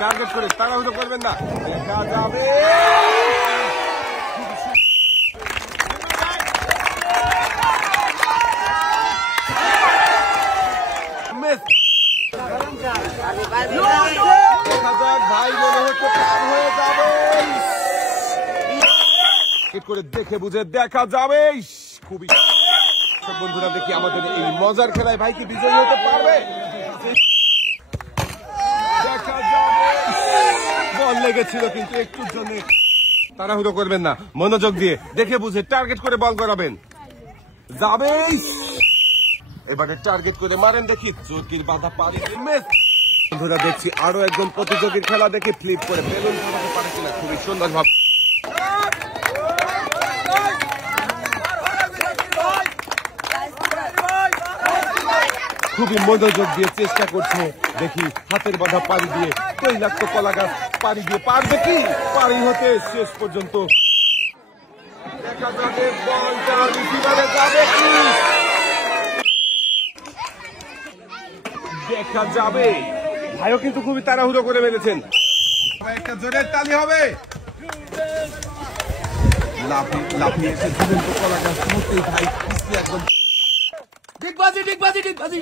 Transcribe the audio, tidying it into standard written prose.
Target করে তাড়াহুড়ো করবেন না, দেখা যাবে। ভাই মনে হচ্ছে পার হয়ে যাবে, করে দেখে বুঝে দেখা যাবে। খুবই বন্ধুরা, দেখি আমাদের এই মজার খেলায় ভাই কি বিজয়ী হতে পারবে। দেখা যাবে, বল লেগেছিল কিন্তু একটুর জন্য। তাড়াহুড়ো করবেন না, মনোযোগ দিয়ে দেখে বুঝে টার্গেট করে বল করাবেন। যাবে, এবারে টার্গেট করে মারেন, দেখি চোরকির বাধা পারি। বন্ধুরা দেখছি আরো একজন প্রতিযোগীর খেলা, দেখি ফ্লিপ করে বেলুন ফোটাতে পারে কিনা। খুবই সুন্দর ভাবে খুবই মনোযোগ দিয়ে চেষ্টা করছে, দেখি হাতের বাধা পাড়ি দিয়ে তৈলাক্ত কলা গাছ পাড়ি দিয়ে পারবে কি, পাড়ি হতে শেষ পর্যন্ত। দেখা যাবে বলটা রিসিভারে যাবে কি, দেখা যাবে। ভাইও কিন্তু খুবই তাড়াহুড়ো করে মেরেছেন। একটা জোরের তালি হবে। লাফিয়ে এসে ঝুলন্ত কলা গাছ মুহূর্তেই ভাই একদম ডিগবাজি ডিগবাজি ডিগবাজি